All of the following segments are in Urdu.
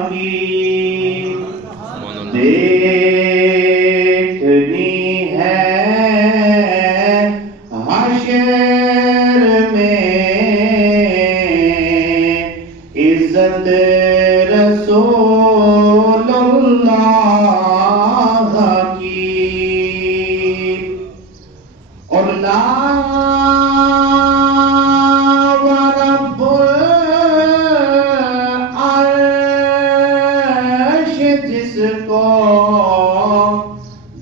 کی دیکھنی ہے حشر میں عزت رسول اللہ کی اور لا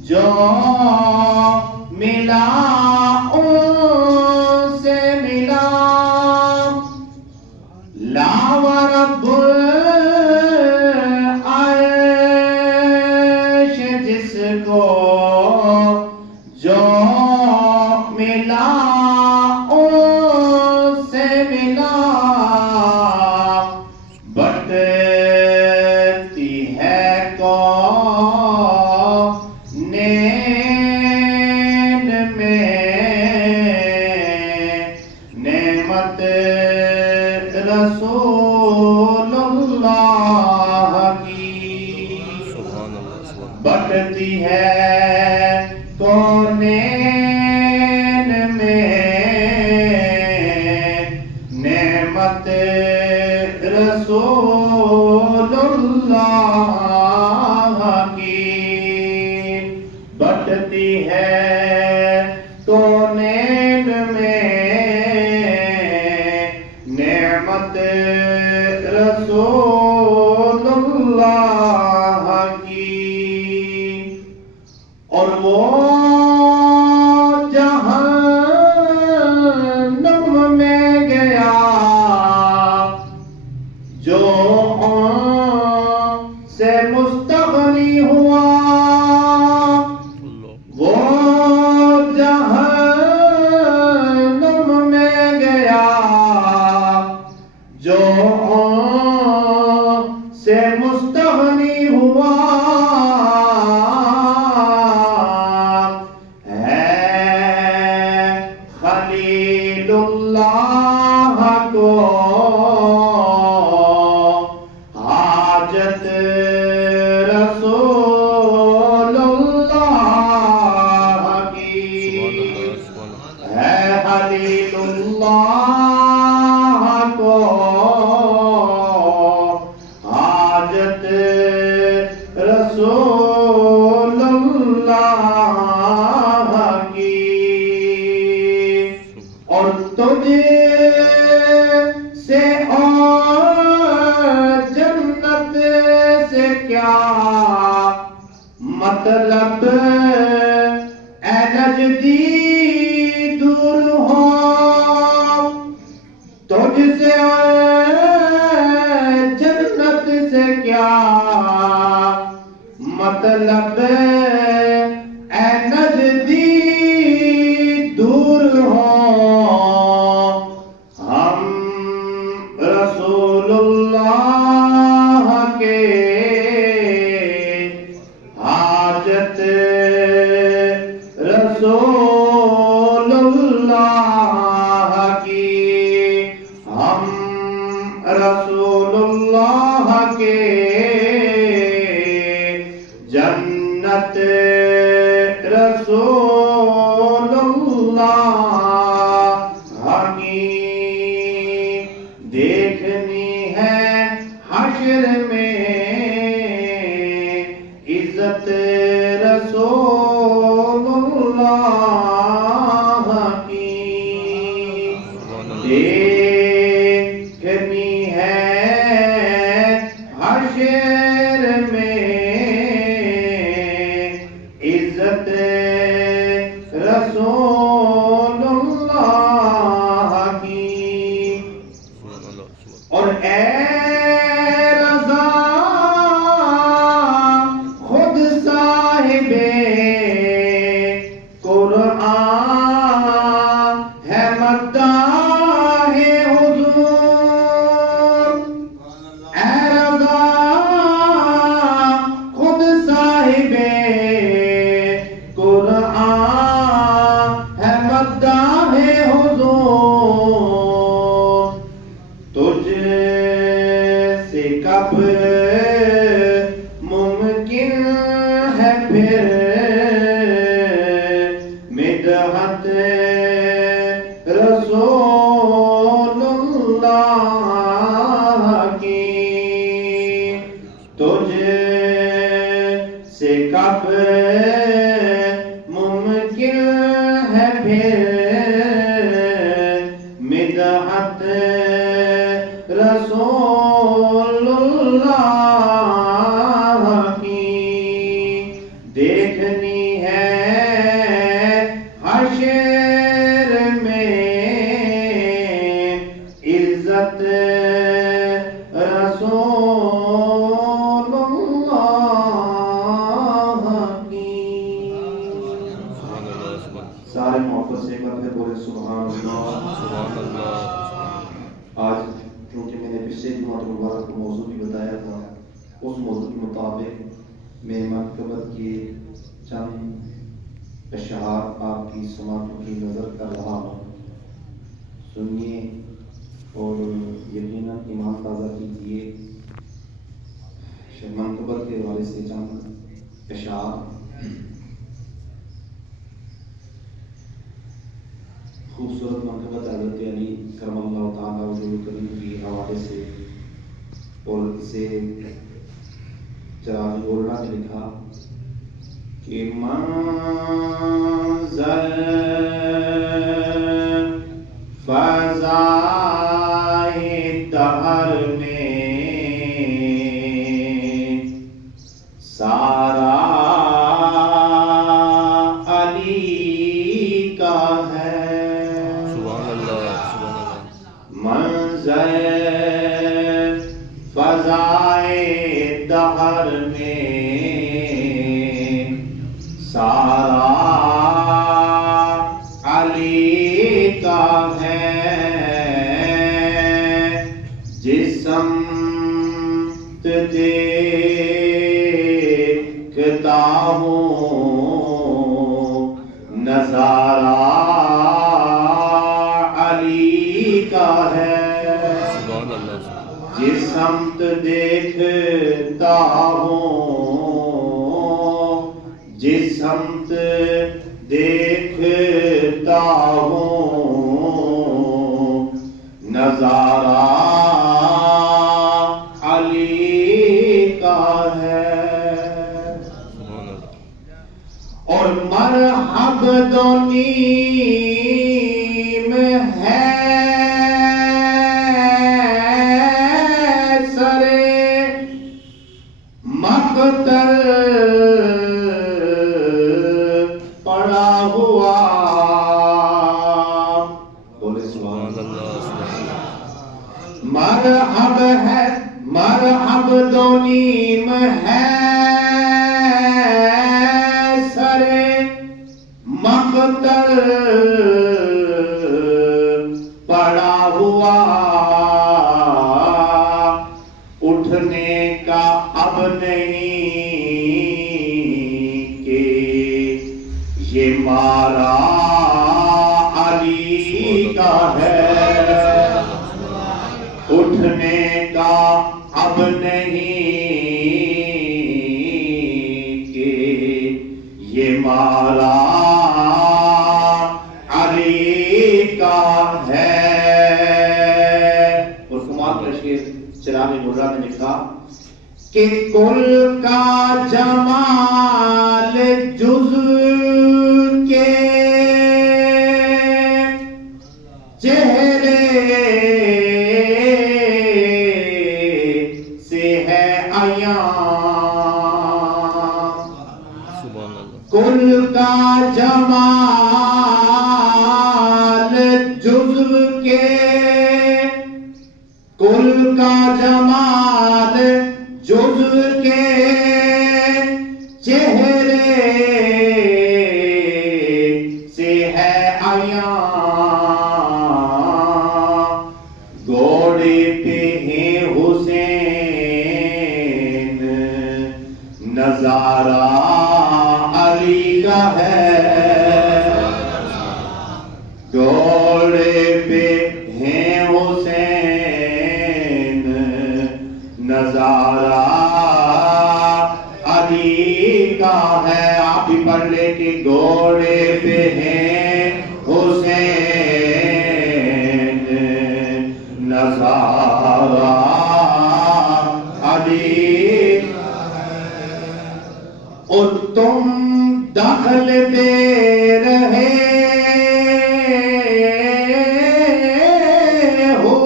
جو ملا ان سے ملا لا ورب العرش جس کو جو ملا ان سے ملا بٹتی ہے نعمت رسول اللہ کی بٹتی ہے کونین میں نعمت رسول اللہ کی بٹتی ہے کونین میں نعمت رسول اللہ کی اور وہ جہنم میں گیا جو ان سے مستغنی ہوا وہ جہنم میں گیا جو سے مستغنی ہوا ہے خلیل اللہ کو حاجت رسول اللہ کی ہے خلیل اللہ کو حاجت رسول اللہ کی اور تجھے سے اور جنت سے کیا مطلب اے نجدی دور ہو تجھ سے جنت سے کیا مطلب اے نجدی دور ہو ہم رسول اللہ کے حاجت رسول اللہ کی ہم رسول اللہ کے جنت رسول اللہ کی دیکھنی ہے حشر میں عزت رسول اللہ کی دیکھنی ہے حشر میں عزت رسول اللہ کی اور اے رضا خود صاحب قرآن ہے مداح حضور اے رضا تجھ سے کب ممکن ہے پھر مدحت رسول اللہ کی دیکھنی ہے حشر میں عزت رسول اللہ کی. سارے محبت سے ایک بار پھر بولے سبحان اللہ. آج چونکہ میں نے پچھلے جمعہ مبارک کو موضوع بھی بتایا تھا، اس موضوع کے مطابق میں مکتبت کی چند اشعار آپ کی سماعتوں کی نظر کر رہا ہوں. سنیے اور یقیناً ایمان تازہ کیجیے. مکتبت کے حوالے سے چند اشعار. خوبصورت منقبت حضرت علی کرم اللہ تعالیٰ وجہ کریم کی حوالے سے، اور اسے چراغ گولڈا نے لکھا کہ منظر فضائے دہر میں سارا علی کا ہے. منظر فضائے دہر میں سارا علی کا ہے. جس سمت دیکھتا ہوں نظارہ علی کا ہے. جس سمت دیکھتا ہوں، جس سمت دیکھتا ہوں نظارہ علی کا ہے. اور مرحب دو نیم ہے مقتل پڑا ہوا. بولے سبحان اللہ. مرحب ہے، مرحب دو نیم ہے سرے مقتل پڑا ہوا. اٹھنے کا اب نہیں کہ یہ مارا علی کا ہے. اٹھنے کا اب نہیں کہ یہ مارا علی کا ہے. اور کمال کا شعر چراغ گولڈا نے لکھا کہ کل کا جمال جزو کے چہرے سے ہے عیاں. کل کا جمال جزو کے، کل کا جمال جزو کے چہرے سے ہے عیاں. گھوڑے پہ ہے حسین نظارہ علی کا ہے. گھوڑے پہ ہے حسین نظارہ علی کا ہے. آپ بھی پڑھ لے کہ گھوڑے پہ ہیں حسین نظارہ علی اور تم دخل دے رہے ہو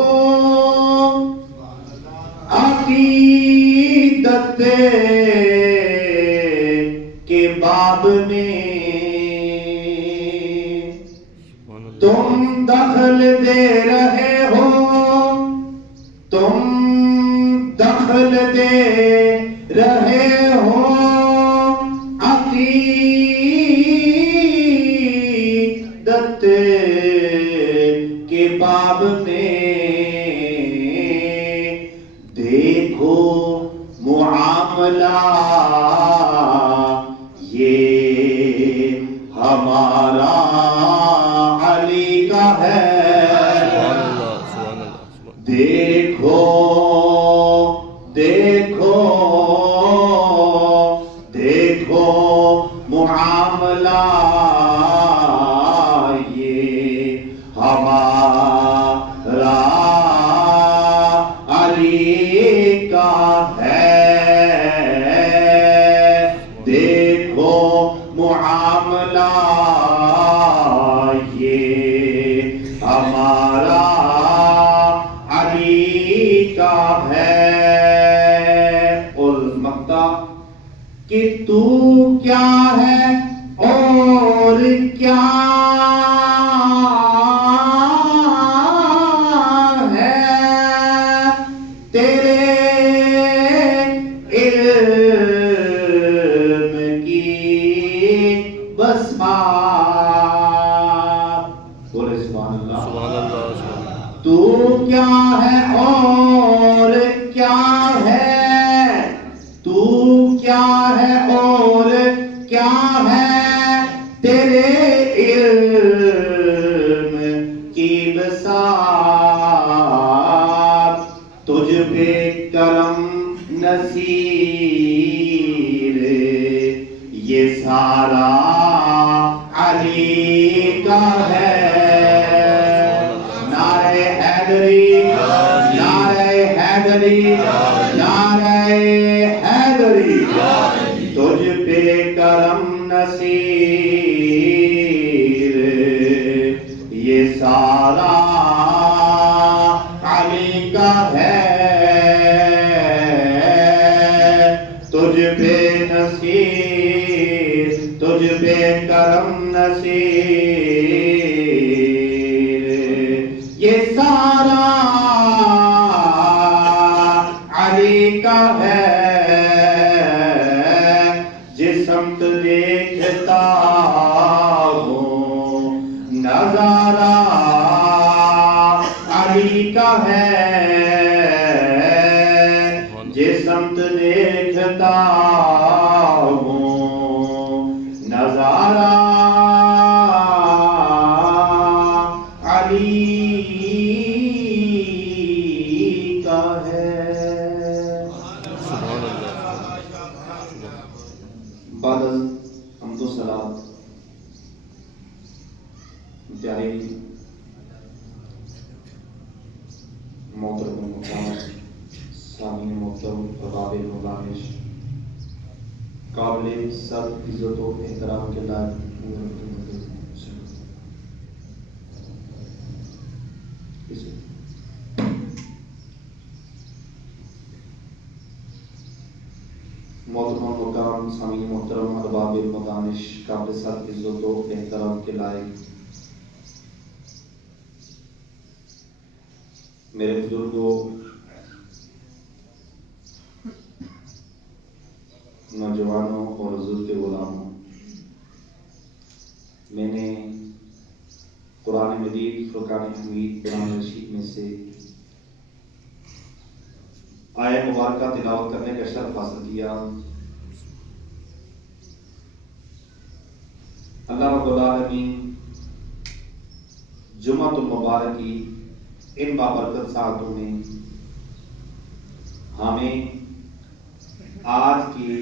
عقیدت کے باب میں، تم دخل دے رہے ہو، تم دخل دے رہے ہو عقیدت کے باب میں، دیکھو معاملہ یہ ہمارا علی کا ہے، دیکھو دیکھو دیکھو معاملہ یہ ہمارا علی کا ہے، دیکھو معاملہ یہ ہمارا علی کا ہے۔ اور مقطع کہ تو کیا ہے اور کیا ہے تیرے علم کی بس بات، بولے سبحان اللہ، تو کیا ہے اور کیا ہے، تو کیا ہے اور کیا ہے تیرے علم کی بساط، تجھ پہ کرم نصیر یہ سارا علی کا ہے، نعرہ حیدری، نعرہ حیدری، نعرہ حیدری، تجھ پہ کرم نصیر یہ سارا علی کا ہے، تجھ پہ نصیر، تجھ پہ کرم نصیر یہ سارا علی کا ہے، جس سمت دیکھتا ہوں نظارہ علی کا ہے، جس سمت دیکھتا ہوں نظارہ علی کا ہے۔ بعد از حمد و صلات انتہائی محترم مقام سامعین محترم احباب مبارک، قابل سب عزت و احترام کے لائق محترم مقام سامعین محترم احباب مدانش، قابل سب عزت و احترام کے لائق میرے بزرگوں، نوجوانوں اور حضور کے غلاموں، میں نے قرآن مجید فرقان حمید قرآن رشید میں سے آیت مبارکہ تلاوت کرنے کا شرف حاصل کیا۔ اللہ رب العالمین جمعۃ المبارک کی ان بابرکت ساعتوں میں ہمیں آج کے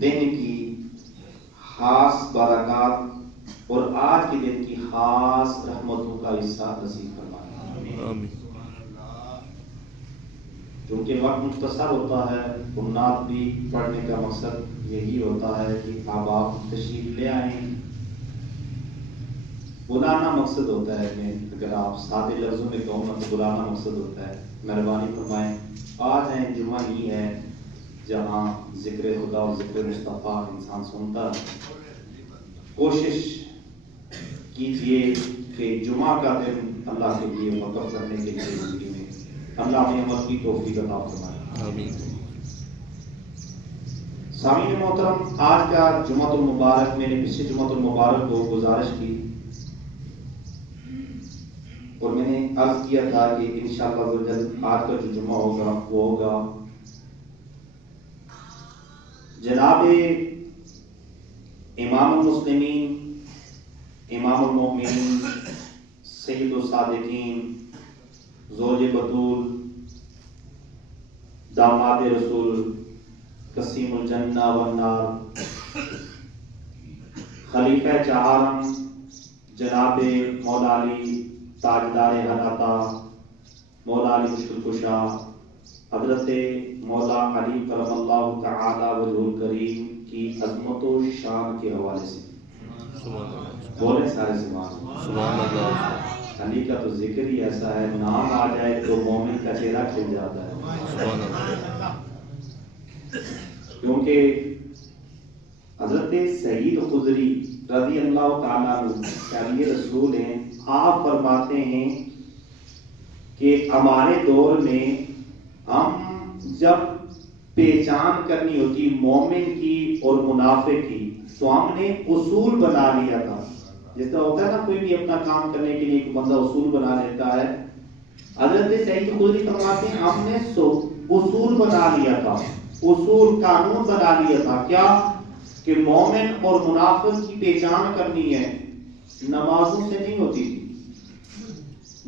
دن کی خاص برکات اور آج کے دن کی خاص رحمتوں کا حصہ نصیب فرمائے۔ چونکہ وقت مختصر ہوتا ہے، نعت بھی پڑھنے کا مقصد یہی ہوتا ہے کہ آپ تشریف لے آئیں۔ بلانا مقصد ہوتا ہے کہ اگر آپ سادے لفظوں میں کہوں نا تو بلانا مقصد ہوتا ہے۔ مہربانی فرمائیں آ جائیں، جمعہ ہی ہے جہاں ذکر خدا اور ذکر مصطفیٰ انسان سنتا ہے۔ کوشش کیجئے کہ جمعہ کا دن اللہ کے لیے وقف کرنے کے لیے زندگی میں اللہ نے عمل کی توفیق عطا فرمائے۔ آمین۔ سامعین محترم، آج کا جمعۃ المبارک میں نے پچھلے جمعۃ المبارک کو گزارش کی اور میں نے عرض کیا تھا کہ انشاءاللہ آج کا جو جمعہ ہوگا وہ ہوگا جناب امام المسلمین، امام المؤمنین، سید الصادقین، زوج بطول، داماد رسول، قسیم الجنہ والنار، خلیفہ چہارم جناب مولا علی تاجدار حیاتہ، مولا علی مشکل کشا، حضرت مولا علی کرم اللہ تعالی وجہ الکریم کی عظمت و شان کے حوالے سے بولیں سارے سبحان اللہ۔ علی کا تو ذکر ہی ایسا ہے، نام آ جائے تو مومن کا چہرہ کھل جاتا ہے، کیونکہ حضرت سعید خدری رضی اللہ تعالیٰ عنہ رسول ہیں، آپ فرماتے ہیں کہ ہمارے دور میں ہم جب پہچان کرنی ہوتی مومن کی اور منافق کی تو ہم نے اصول بنا لیا تھا۔ جس طرح ہوتا ہے نا کوئی بھی اپنا کام کرنے کے لیے ایک بندہ اصول بنا لیتا ہے، حضرت سعید خدری فرماتے ہیں ہم نے اصول بنا لیا تھا، اصول قانون بنا لیا تھا۔ کیا کہ مومن اور منافق کی پہچان کرنی ہے، نمازوں سے نہیں ہوتی تھی،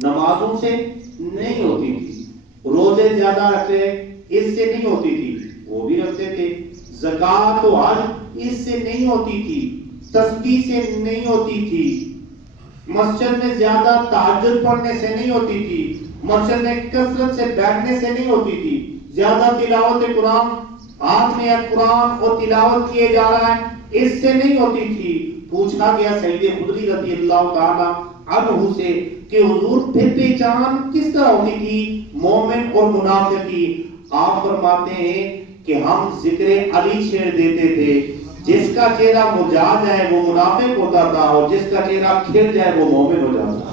نمازوں سے نہیں ہوتی تھی، روزے زیادہ رکھتے اس سے نہیں ہوتی تھی، وہ بھی رکھتے تھے، زکوٰۃ و حج اس سے نہیں ہوتی تھی، تسبیح سے نہیں ہوتی تھی، مسجد میں زیادہ تہجد پڑھنے سے نہیں ہوتی تھی، مسجد میں کثرت سے بیٹھنے سے نہیں ہوتی تھی، زیادہ تلاوت قرآن، ہاتھ میں قرآن اور تلاوت کیے جا رہا ہے اس سے نہیں ہوتی تھی۔ پوچھا گیا سعید خدری رضی اللہ تعالی عنہ سے کہ حضور پھر پہچان کس طرح ہوتی تھی مومن اور منافق کی؟ آپ فرماتے ہیں کہ ہم ذکر علی چھیڑ دیتے تھے، جس کا چہرہ مرجھا جائے وہ منافق ہوتا تھا اور جس کا چہرہ کھل جائے وہ مومن ہو جاتا تھا۔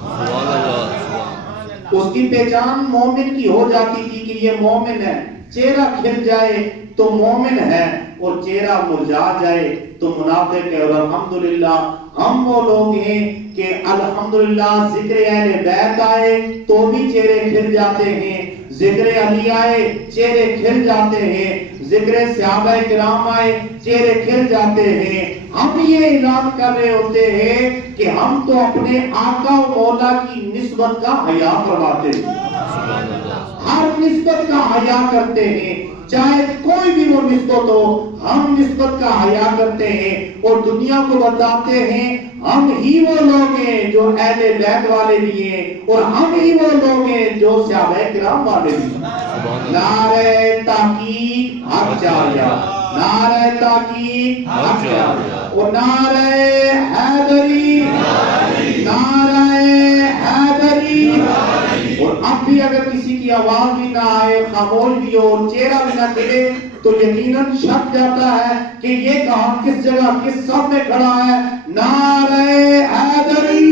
اس کی پہچان مومن کی ہو جاتی تھی کہ یہ مومن ہے، چہرہ کھل جائے تو مومن ہے اور چہرہ مرجھا جائے تو منافق ہے۔ اور الحمدللہ ہم وہ لوگ ہیں کہ الحمدللہ ذکر اہل بیت آئے تو بھی چہرے کھل جاتے ہیں، ذکر علی آئے چہرے کھل جاتے ہیں، ذکر صحابہ کرام آئے چہرے کھل جاتے ہیں۔ ہم یہ اعلان کر رہے ہوتے ہیں کہ ہم تو اپنے آقا و مولا کی نسبت کا حیا فرماتے ہیں، ہر نسبت کا حیا کرتے ہیں، چاہے کوئی بھی وہ نسبت ہو، ہم نسبت کا حیا کرتے ہیں اور دنیا کو بتاتے ہیں ہم ہی وہ لوگ ہیں جو اہل بیت والے بھی ہیں اور ہم ہی وہ لوگ ہیں جو صحابہ کرام والے بھی ہیں۔ نعرہ تحقیق حق جاریہ، نعرہ تحقیق حق جاریہ اور نعرہ حیدری، نعرہ حیدری۔ اور اب بھی اگر کسی کی آواز بھی نہ آئے، خاموش بھی ہو اور چہرہ بھی نہ کھلے تو یقیناً شک جاتا ہے کہ یہ کہاں کس جگہ کس صف میں کھڑا ہے۔ نعرہ حیدری،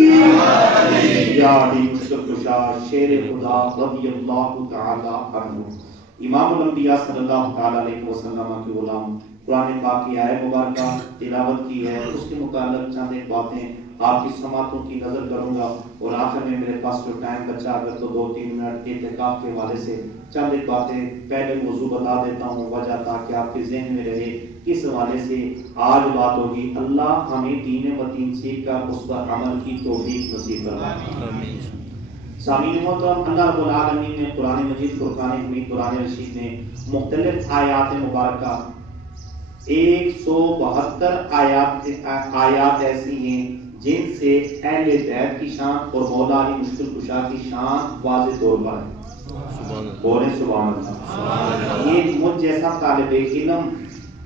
یا علی مشکل کشا شیر خدا رضی اللہ تعالی عنہ، امام الانبیاء صلی اللہ تعالی علیہ وسلم کے غلام، قرآن پاک کی آیت مبارکہ تلاوت کی ہے، اس کے متعلق چند ایک باتیں آپ کی سماعتوں کی نظر کروں گا اور آخر میں میرے پاس جو ٹائم بچا اگر تو 2-3 منٹ اعتکاف کے حوالے سے چند ایک باتیں پہلے موضوع بتا دیتا ہوں، وجہ تاکہ آپ کے ذہن میں رہے کس حوالے سے آج بات ہوگی۔ اللہ ہمیں دین متین سیکھ کر اس پر عمل کی توفیق نصیب فرمائے۔ سامعین محترم، اللہ رب العالمین نے قرآن مجید فرقان حمید قرآن رشید میں مختلف آیات مبارکہ 172 آیات ایسی ہیں جن سے اہل بیت کی شان اور مولا علی مشکل کشا کی شان واضح طور پر ہے۔ بولے سبحان اللہ۔ یہ مجھ جیسا طالب علم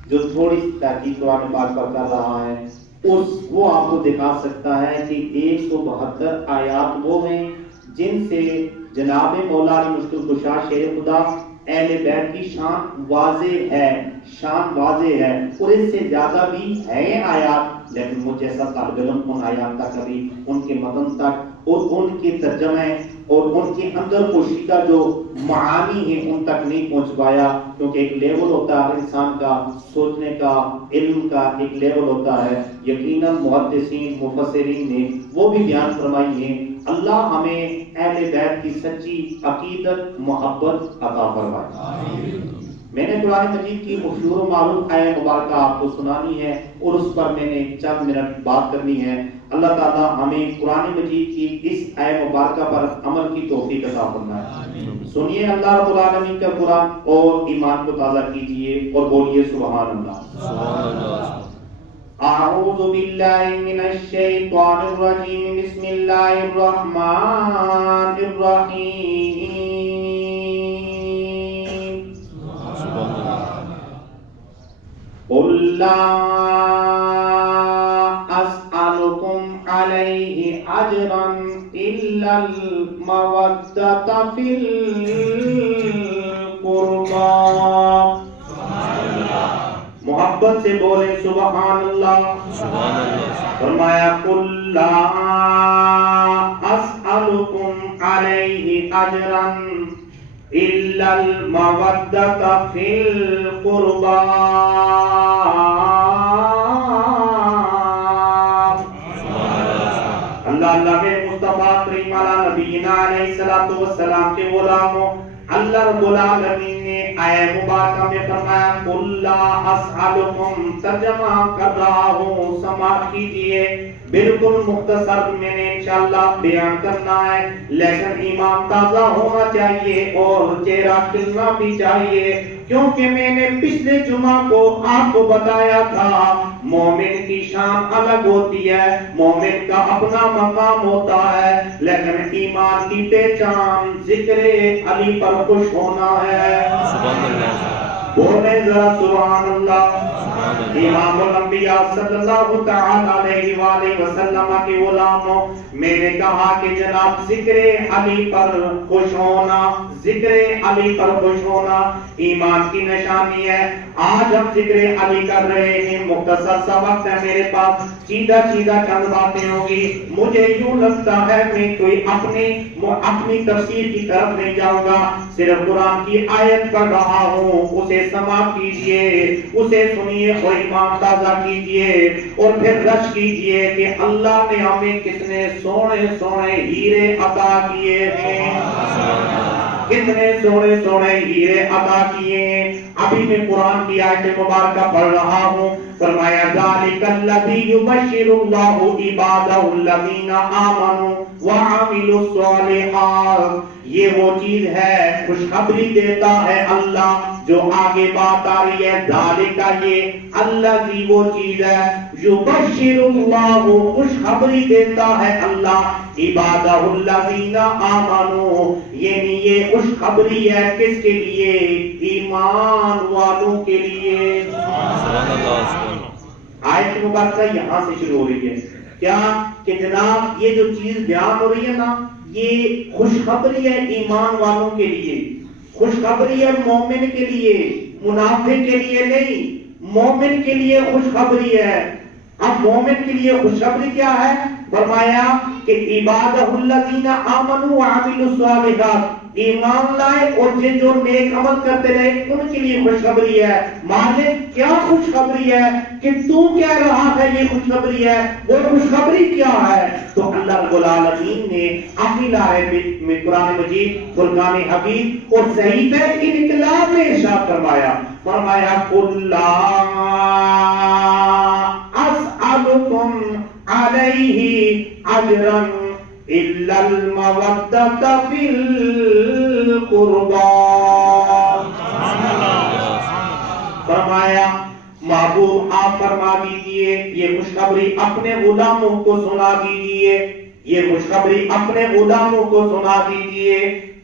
جو تھوڑی سی تحقیق قرآن پاک پر کر رہا ہے وہ آپ کو دکھا سکتا ہے کہ 172 آیات وہ ہیں جن سے جناب مولا علی مشکل کشا شیر خدا اہل بیت کی شان واضح ہے، شان واضح ہے، اور اس سے زیادہ بھی ہے آیات، لیکن مجھ جیسا طالب علم ان آیات تک کبھی ان کے متن تک اور ان کے ترجمے اور ان کے اندر پوشیدہ جو معانی ہیں ان تک نہیں پہنچ پایا، کیونکہ ایک لیول ہوتا ہے انسان کا سوچنے کا، علم کا ایک لیول ہوتا ہے۔ یقیناً محدثین مفسرین نے وہ بھی بیان فرمائی ہیں، اللہ ہمیں اہل بیت کی سچی عقیدت محبت عطا فرمائے۔ میں نے قرآن مجید کی مشہور و معروف آیہ مبارکہ آپ کو سنانی ہے اور اس پر میں نے چند منٹ بات کرنی ہے۔ اللہ تعالیٰ ہمیں قرآن مجید کی اس آیہ مبارکہ پر عمل کی توفیق عطا فرمائے۔ سنیے اللہ رب العالمین کا قرآن اور ایمان کو تازہ کیجئے اور بولیے سبحان اللہ۔ سبحان اللہ۔ اعوذ باللہ من الشیطان الرجیم، بسم اللہ الرحمن الرحیم۔ قل لا اسألكم علیہ اجرا الا المودۃ فی القربى۔ محبت سے بولے سبحان اللہ۔ فرمایا قل لا اسألكم علیہ اجرا الا المودۃ فی القربى۔ اللہ کے مصطفیٰ کریم علی نبینا علیہ الصلوۃ والسلام کے غلاموں، اللہ رب العالمین نے آیہ مبارکہ میں فرمایا قل لا اسألکم، ترجمہ کر رہا ہوں، سماعت کیجئے، بالکل مختصر میں نے انشاءاللہ بیان کرنا ہے، لیکن ایمان تازہ ہونا چاہیے اور چہرہ کھلنا بھی چاہیے، کیونکہ میں نے پچھلے جمعہ کو آپ کو بتایا تھا مومن کی شان الگ ہوتی ہے، مومن کا اپنا مقام ہوتا ہے، لیکن ایمان کی پہچان ذکر علی پر خوش ہونا ہے۔ بولیں ذرا سبحان اللہ۔ امام الانبیاء صلی اللہ تعالی علیہ وآلہ وسلم کے غلاموں، میں نے کہا کہ جناب ذکر علی پر خوش ہونا، ذکر علی پر خوش ہونا ایمان کی نشانی ہے۔ آج ہم ذکر علی کر رہے ہیں، مختصر سا وقت ہے میرے پاس، سیدھا چند باتیں ہوگی۔ مجھے یوں لگتا ہے میں کوئی اپنی تفسیر کی طرف نہیں جاؤں گا، صرف قرآن کی آیت پڑھ رہا ہوں، اسے سماعت کیجئے، اسے سنیے اور ایمان تازہ کیجئے اور پھر رش کیجئے کہ اللہ نے ہمیں کتنے سونے سونے ہیرے عطا کیے ہیں، کتنے سونے سونے ہیرے عطا کیے ہیں۔ ابھی میں قرآن کی آیت مبارکہ پڑھ رہا ہوں، فرمایا ذالک الذی یبشر اللہ عبادہ الذین آمنوا وعملوا الصالحات، یہ وہ چیز ہے، خوشخبری دیتا ہے اللہ، جو آگے بات آ رہی ہے ذالک، یہ الذی وہ چیز ہے، یبشر اللہ خوشخبری دیتا ہے اللہ، عبادہ الذین آمنوا، یعنی یہ خوشخبری ہے کس کے لیے؟ ایمان والوں کے لیے۔ آیت مبارکہ یہاں سے شروع ہو رہی ہے، کیا کہ جناب یہ جو چیز بیان ہو رہی ہے نا، یہ خوشخبری ہے ایمان والوں کے لیے، خوشخبری ہے مومن کے لیے، منافق کے لیے نہیں، مومن کے لیے خوشخبری ہے۔ اب مومن کے لیے خوشخبری کیا ہے؟ فرمایا کہ عبادہ الذین آمنوا وعملوا الصالحات، ایمان لائے اور جو نیک عمل کرتے رہے ان کے لیے خوشخبری ہے۔ مالک کیا خوشخبری ہے کہ تو کہہ رہا ہے یہ خوشخبری ہے، وہ خوشخبری کیا ہے؟ تو اللہ رب العالمین نے اپنی لائحہ میں قرآن مجید فرقان حمید اور صحیفہ انقلاب میں ارشاد فرمایا قل لا اسألکم علیہ اجرا الا المودۃ فی القربى۔ فرمایا محبوب آپ فرما دیجئے، یہ خوشخبری اپنے غلاموں کو سنا دیجئے، یہ خوشخبری اپنے غلاموں کو سنا دیجئے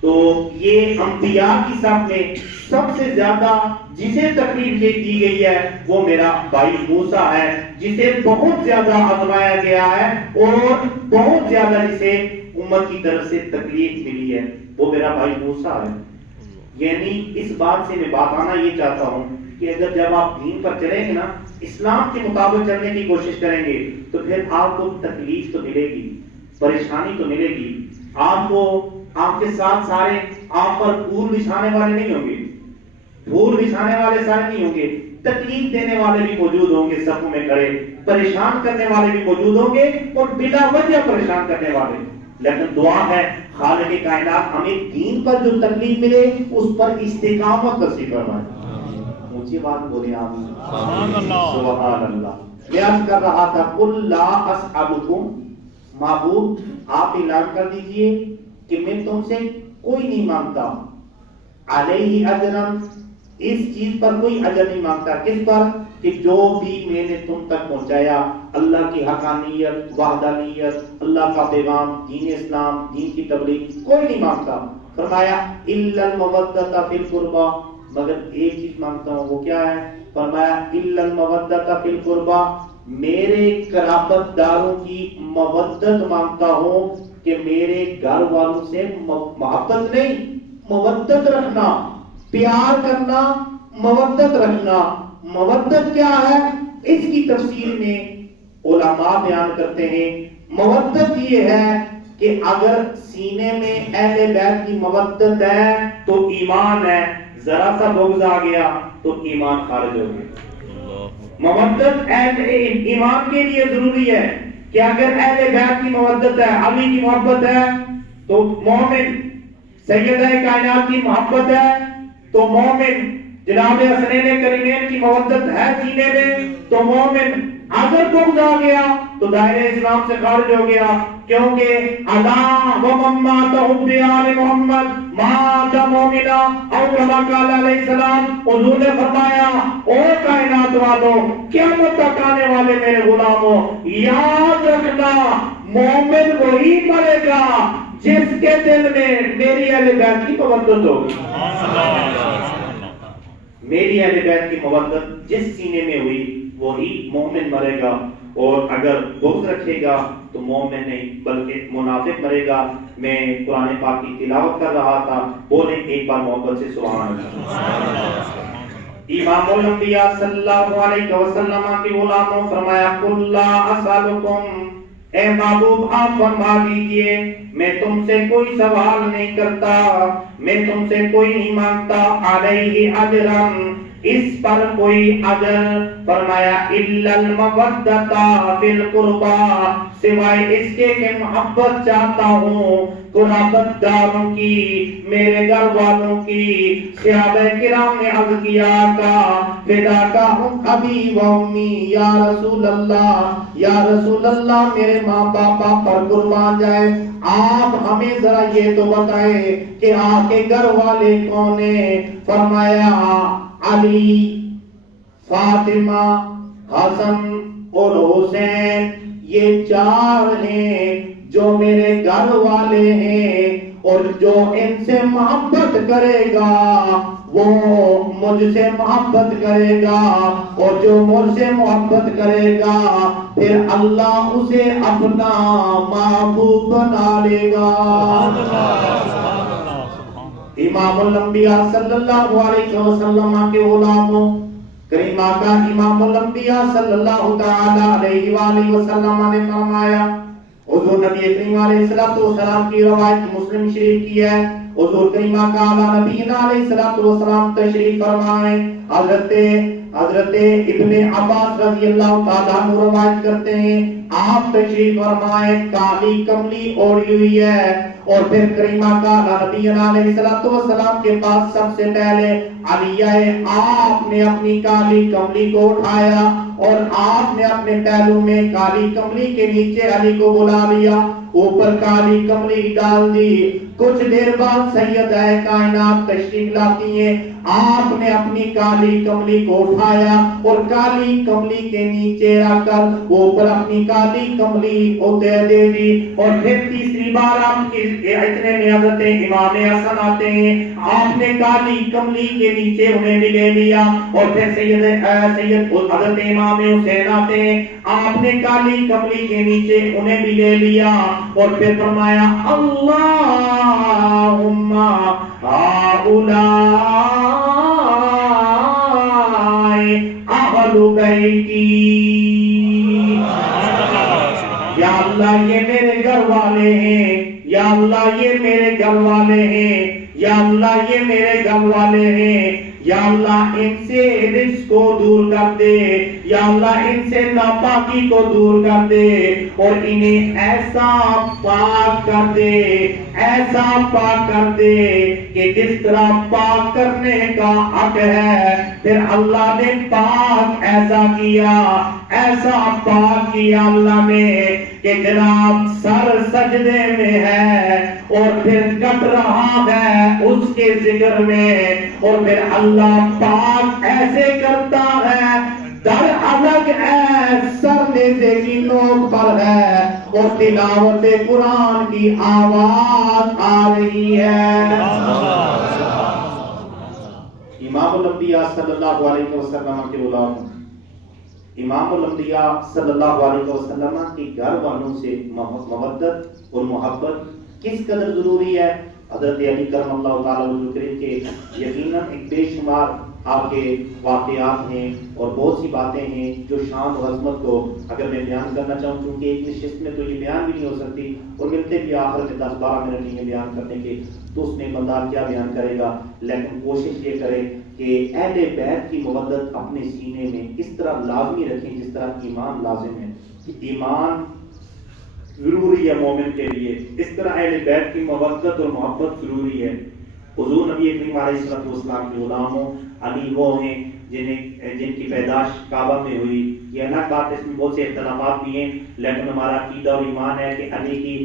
تو یہ انبیاء کی صف میں سب سے زیادہ جسے تکلیف یہ دی گئی ہے وہ میرا بھائی موسیٰ ہے، جسے بہت زیادہ آزمایا گیا ہے اور بہت زیادہ جسے امت کی طرف سے تکلیف ملی ہے، وہ میرا بھائی موسیٰ ہے۔ یعنی اس بات سے میں بتانا یہ چاہتا ہوں کہ اگر جب آپ دین پر چلیں گے نا، اسلام کے مطابق چلنے کی کوشش کریں گے تو پھر آپ کو تکلیف تو ملے گی، پریشانی تو ملے گی، آپ کو آپ کے ساتھ سارے آپ پر پھول بچھانے والے نہیں ہوں گے، پھول بچھانے والے سارے نہیں ہوں گے، تکلیف دینے والے بھی موجود ہوں گے صفوں میں کھڑے، پریشان کرنے والے بھی موجود ہوں گے اور بلا وجہ پریشان کرنے والے۔ لیکن دعا ہے خالق کائنات ہمیں دین پر جو تکلیف ملے اس پر استقامت نصیب فرمائے۔ اونچی بات بولے آمین، سبحان اللہ سبحان اللہ۔ میں عرض کر رہا تھا قل لا اسألکم، محبوب آپ اعلان کر دیجئے کہ میں تم سے کوئی نہیں مانگتا، علیہ اجرن، اس چیز پر کوئی اجر نہیں مانگتا، کس پر؟ کہ جو بھی میں نے تم تک پہنچایا، اللہ کی حقانیت، وحدانیت، اللہ کا پیغام، دین اسلام، دین کی تبلیغ، کوئی نہیں مانگتا۔ فرمایا الا المودۃ فی القربى، مگر ایک چیز مانگتا ہوں، وہ کیا ہے؟ فرمایا الا المودۃ فی القربى، میرے قرابت داروں کی مودت مانگتا ہوں، کہ میرے گھر والوں سے محبت نہیں، مودت رکھنا، پیار کرنا، مودت رکھنا۔ مودت کیا ہے؟ اس کی تفسیر میں علماء بیان کرتے ہیں، مودت یہ ہے کہ اگر سینے میں اہل بیت کی مودت ہے تو ایمان ہے، ذرا سا بغض آ گیا تو ایمان خارج ہو گیا۔ مودت اہل ایمان کے لیے ضروری ہے کہ اگر اہل بیت کی مودت ہے، علی کی محبت ہے تو مومن، سیدہ کائنات کی محبت ہے تو مومن، جناب حسنین کریمین کی مودت ہے سینے میں تو مومن، اگر بغض آ گیا تو دائرہ اسلام سے خارج ہو گیا، کیونکہ الا ومما تحب آل محمد مات مومنا، او کما قال علیہ السلام، حضور نے فرمایا او کائنات والوں، قیامت تک آنے والے میرے غلاموں، یاد رکھنا مومن وہی مرے گا جس کے دل میں میری اہل بیت کی مودت ہوگی۔ میری اہل بیت کی مودت جس سینے میں ہوئی وہی مومن مرے گا، اور اگر بغض رکھے گا تو مومن نہیں بلکہ منافق مرے گا۔ میں قرآن پاک کی تلاوت کر رہا تھا، بولیں ایک بار محبت سے سبحان اللہ۔ امام الانبیاء صلی اللہ علیہ وسلم کی غلاموں فرمایا قل لا اسألکم، اے محبوب آپ فرما دیجئے میں تم سے کوئی سوال نہیں کرتا، میں تم سے کوئی نہیں مانگتا، علیہ اجرن، اس پر کوئی اجر۔ فرمایا الا المودۃ فی القربى، سوائے اس کے کہ محبت چاہتا ہوں قرابت داروں کی، میرے گھر والوں کی۔ صحابہ کرام نے عرض کیا کا فداک ابی و امی یا رسول اللہ، یا رسول اللہ میرے ماں باپ پر قربان جائے، آپ ہمیں ذرا یہ تو بتائیں کہ آپ کے گھر والے کون ہیں؟ فرمایا علی، فاطمہ، حسن اور حسین، یہ چار ہیں جو میرے گھر والے ہیں، اور جو ان سے محبت کرے گا وہ مجھ سے محبت کرے گا، اور جو مجھ سے محبت کرے گا پھر اللہ اسے اپنا محبوب بنا لے گا۔ امام الانبیاء صلی اللہ علیہ وسلم کے غلاموں، کریمہ کا امام الانبیاء صلی اللہ تعالی علیہ وآلہ وسلم نے فرمایا، حضور نبی کریم علیہ السلام کی روایت مسلم شریف کی ہے، حضور کریمہ کا اعلیٰ نبی علیہ السلام تشریف فرمائے، حضرت ابن عباس رضی اللہ تعالیٰ عنہ روایت کرتے ہیں، آپ تشریف فرمائے، کالی کملی اوڑھی ہوئی ہے، اور پھر کریمہ کا نبی علیہ السلام کے پاس سب سے پہلے علی آئے، آپ نے اپنی کالی کملی کو اٹھایا اور آپ نے اپنے پہلو میں کالی کملی کے نیچے علی کو بلا لیا، اوپر کالی کملی ڈال دی، کچھ دیر بعد سیدہ کائنات تشریف لاتی ہیں. آپ نے اپنی کالی کملی کو اٹھایا اور کالی کملی کے نیچے رکھ کر اوپر اپنی کالی کملی کو دے دی. اور پھر تیسری بار آپ کے اتنے میں حضرت امام حسن آتے ہیں. آپ نے کالی کملی کے نیچے انہیں بھی لے لیا. اور پھر سید حضرت امام حسین آتے ہیں. آپ نے کالی کملی کے نیچے انہیں بھی لے لیا. اور پھر فرمایا اللہم ہؤلاء اہل بیتی. یا اللہ یہ میرے گھر والے ہیں. یا اللہ یہ میرے گھر والے ہیں. یا اللہ یہ میرے گھر والے ہیں. یا اللہ ان سے رزق کو دور کر دے. یا اللہ ان سے ناپاکی کو دور کر دے اور انہیں ایسا پاک کر دے, ایسا پاک کر دے کہ جس طرح پاک کرنے کا حق ہے پھر اللہ نے پاک ایسا کیا, ایسا پاک کیا اللہ نے کہ جناب سر سجدے میں ہے اور پھر کٹ رہا ہے اس کے ذکر میں. اور پھر اللہ پاک ایسے کرتا ہے در الگ ہے, سر نیزے کی نوک پر ہے اور تلاوت قرآن کی آواز آ رہی ہے. امام الانبیاء صلی اللہ علیہ وسلم کے غلام امام الانبیاء صلی اللہ علیہ وسلم کے گھر والوں سے مودت اور محبت کس قدر ضروری ہے. حضرت علی کرم اللہ تعالیٰ عنہ کے یقیناً ایک بے شمار آپ کے واقعات ہیں اور بہت سی باتیں ہیں جو شان و عظمت کو اگر میں بیان کرنا چاہوں, چونکہ ایک نشست میں تو یہ بیان بھی نہیں ہو سکتی اور ملتے بھی آخر میں 10-12 منٹ نہیں ہے بیان کرنے کے, تو اس میں بندہ کیا بیان کرے گا. لیکن کوشش یہ کرے کہ اہل بیت کی مودت اپنے سینے میں اس طرح لازمی رکھیں جس طرح ایمان لازم ہے. ایمان ضروری ہے مومن کے لیے, اس طرح اہل بیت کی مودت اور محبت ضروری ہے. حضور نبی کریم علیہ السلام کے غلاموں علی وہ ہیں جن کی پیدائش کعبہ میں ہوئی. یہ الگ بات, اس میں بہت سے اختلافات بھی ہیں, لیکن ہمارا عقیدہ اور ایمان ہے کہ علی کی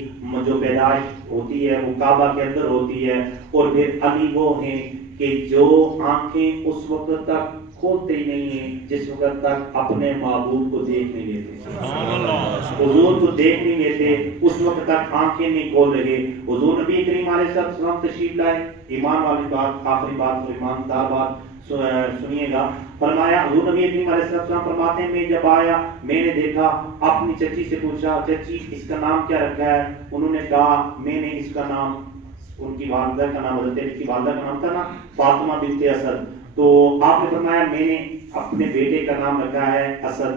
جو پیدائش ہوتی ہے وہ کعبہ کے اندر ہوتی ہے. اور پھر علی وہ ہیں کہ جو آنکھیں اس وقت تک کھولتے ہی نہیں ہیں جس وقت تک اپنے محبوب کو دیکھ نہیں لیتے. حضور کو دیکھ نہیں لیتے اس وقت تک آنکھیں نہیں کھول رہے. حضور نبی کریم علیہ السلام تشریف لائے. ایمان والی بات, آخری بات اور ایماندار بات سنیے گا. فرمایا حضور نبی کریم علیہ السلام فرماتے ہیں میں جب آیا میں نے دیکھا, اپنی چچی سے پوچھا چچی اس کا نام کیا رکھا ہے. انہوں نے کہا میں نے اس کا نام, ان کی والدہ کا نام حضرت علی کی والدہ کا نام تھا نا فاطمہ بنت اسد, تو آپ نے فرمایا میں نے اپنے بیٹے کا نام رکھا ہے اسد.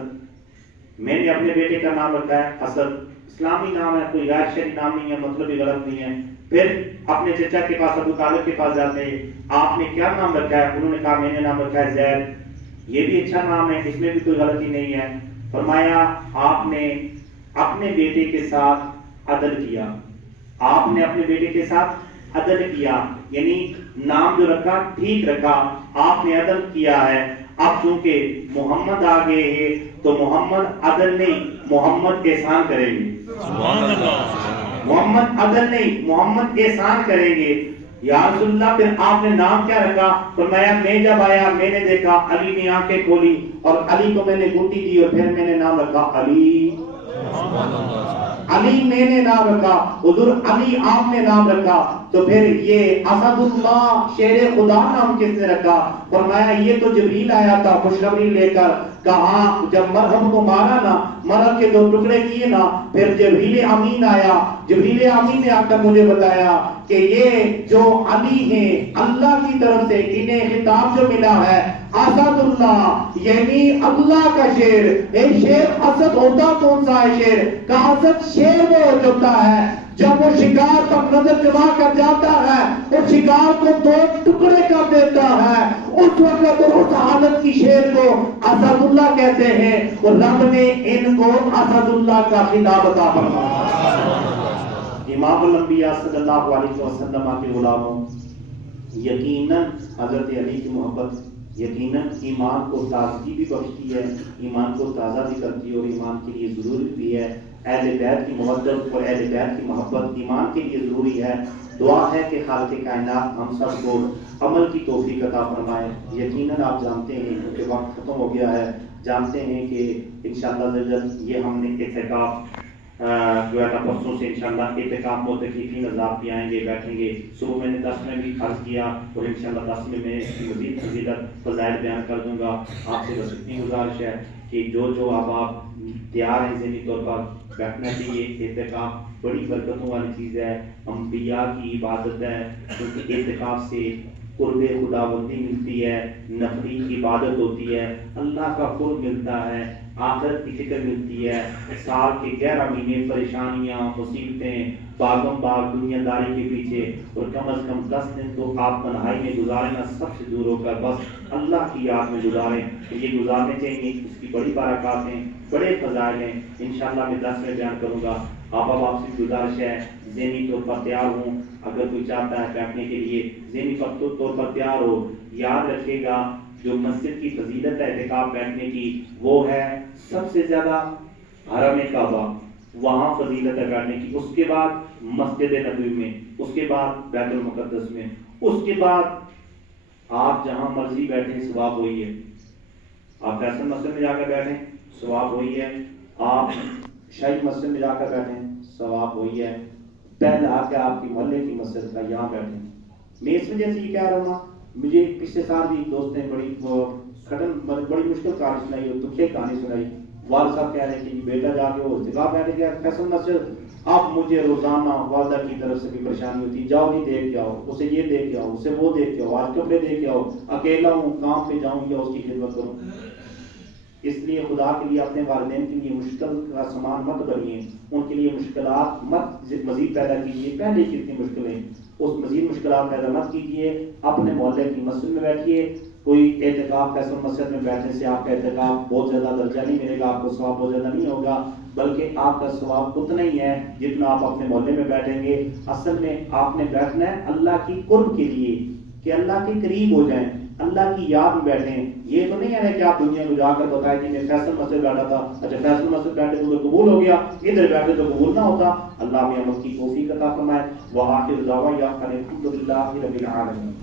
میں نے اپنے بیٹے کا نام رکھا ہے اسد. اسلامی نام ہے, کوئی غیر شرعی نام نہیں ہے, مطلب بھی غلط نہیں ہے. پھر اپنے چچا کے پاس ابو طالب کے پاس جاتے ہیں, آپ نے کیا نام رکھا ہے. انہوں نے کہا میں نے نام رکھا ہے زید. یہ بھی اچھا نام ہے, اس میں بھی کوئی غلطی نہیں ہے. فرمایا آپ نے اپنے بیٹے کے ساتھ عدل کیا. آپ نے اپنے بیٹے کے ساتھ عدل کیا, یعنی نام جو رکھا ٹھیک رکھا, آپ نے عدل کیا ہے. اب چونکہ محمد آ گئے ہیں تو محمد عدل نہیں محمد احسان کریں گے. محمد عدل نہیں محمد احسان کریں گے. یا رسول اللہ پھر آپ نے نام کیا رکھا. فرمایا میں جب آیا میں نے دیکھا علی نے آنکھیں کھولی اور علی کو میں نے گھٹی دی اور پھر میں نے نام رکھا علی. علی میں نے نام رکھا, حضور علی آپ نے نام رکھا. تو پھر یہ اسد اللہ شیر خدا نام کس نے رکھا. فرمایا یہ تو جبریل آیا تھا خوشخبری لے کر, کہا جب مرہم کو مارا نا, مرہم کے 2 ٹکڑے کیے نا, پھر جبریل امین آیا. جبریل امین نے آ کر مجھے بتایا کہ یہ جو علی ہیں اللہ کی طرف سے انہیں خطاب جو ملا ہے اسد اللہ یعنی اللہ کا شیر. ایک شیر اسد ہوتا کون سا ہے شیر کا, اسد شیر وہ ہوتا ہے جب وہ شکار پر نظر جما کر جاتا ہے اور شکار کو 2 ٹکڑے کر دیتا ہے, اس وقت اس حالت کی شیر کو اسد اللہ کہتے ہیں. اور رب نے ان کو اسد اللہ کا خطاب عطا فرمایا. امام الانبیاء صلی اللہ علیہ وسلم کے غلاموں, یقیناً حضرت علی کی محبت یقیناً ایمان کو تازگی بھی بخشتی ہے, ایمان کو تازہ بھی کرتی ہے اور ایمان کے لیے ضروری بھی ہے. اہل بیت کی مودت اور اہل بیت کی محبت ایمان کے لیے ضروری ہے. دعا ہے کہ خالق کائنات ہم سب کو عمل کی توفیق عطا فرمائے. یقیناً آپ جانتے ہیں کہ وقت ختم ہو گیا ہے، جانتے ہیں کہ انشاءاللہ یہ ہم نے اعتکاف جو ہے پرسوں سے انشاءاللہ اعتکاف معتکفین حضرات بھی آئیں گے، بیٹھیں گے. صبح میں نے 10 میں بھی عرض کیا اور انشاءاللہ 10 میں اس کی مزید فضیلت فضائل بیان کر دوں گا. آپ سے بس اتنی گزارش ہے کہ جو آپ تیار ہیں ذہنی طور پر بیٹھنا چاہیے. اعتکاف بڑی برکتوں والی چیز ہے، انبیاء کی عبادت ہے، کیونکہ اعتکاف سے قرب خداوندی ملتی ہے، نفلی عبادت ہوتی ہے، اللہ کا قرب ملتا ہے، آخرت کی فکر ملتی ہے. سال کے 11 مہینے پریشانیاں مصیبتیں باغم باغ دنیا داری کے پیچھے، اور کم از کم 10 دن تو آپ تنہائی میں گزاریں نا، سب سے دور ہو کر بس اللہ کی یاد میں گزاریں. یہ گزارنے چاہیے، اس کی بڑی برکات ہیں، بڑے فضائل ہیں. انشاءاللہ میں 10 میں بیان کروں گا. آپ سے گزارش ہے ذہنی طور پر تیار ہوں. اگر کوئی چاہتا ہے بیٹھنے کے لیے ذہنی طور پر تیار ہو. یاد رکھے گا جو مسجد کی فضیلت ہے اعتکاف بیٹھنے کی، وہ ہے سب سے زیادہ حرم کعبہ، وہاں فضیلت ہے بیٹھنے کی. اس کے بعد مسجد نبوی میں، اس کے بعد بیت المقدس میں، اس کے بعد آپ جہاں مرضی بیٹھیں ثواب وہی ہے. آپ فیصل مسجد میں جا کر بیٹھیں ثواب وہی ہے، آپ شاہی مسجد میں جا کر بیٹھیں ثواب وہی ہے. پہلے آ کے آپ کی محلے کی مسجد کا یہاں بیٹھیں. میں اس وجہ سے یہ کہہ رہا ہوں نا، مجھے پچھلے سال بھی دوست نے بڑی مشکل کہانی سنائی اور دکھے کہانی سنائی. والد صاحب کہہ رہے ہیں کہ بیٹا جا کے وہ اعتکاف بیٹھ گیا فیصل مسجد. اب مجھے روزانہ والدہ کی طرف سے بھی پریشانی ہوتی، جاؤ جی دیکھ کے آؤ، اسے یہ دیکھ کے آؤ، اسے وہ دیکھ کے آؤ، آج کپڑے دیکھ کے آؤ، اکیلا ہوں کام پہ جاؤں یا اس کی خدمت کروں. اس لیے خدا کے لیے اپنے والدین کے لیے مشکل کا سامان مت بنیے، ان کے لیے مشکلات مت مزید پیدا کیجیے. پہلے کتنی مشکلیں، اس مزید مشکلات پیدا مت کیجیے. اپنے محلے کی مسجد میں بیٹھیے. کوئی اعتکاف فیصل مسجد میں بیٹھنے سے آپ کا اعتکاف بہت زیادہ درجہ نہیں ملے گا، آپ کو ثواب بہت زیادہ نہیں ہوگا، بلکہ آپ کا ثواب اتنا ہی ہے جتنا آپ اپنے محلے میں بیٹھیں گے. اصل میں آپ نے بیٹھنا ہے اللہ کی قرب کے لیے، کہ اللہ کے قریب ہو جائیں، اللہ کی یاد میں بیٹھیں. یہ تو نہیں ہے کہ آپ دنیا کو جا کر بتائیں کہ میں فیصل مسجد بیٹھا تھا، اچھا فیصل مسجد بیٹھے تو قبول ہو گیا، ادھر بیٹھے تو قبول نہ ہوتا. اللہ میں عمل کی توفیق عطا فرمائے. وآخر دعوانا ان الحمد للہ رب العالمین.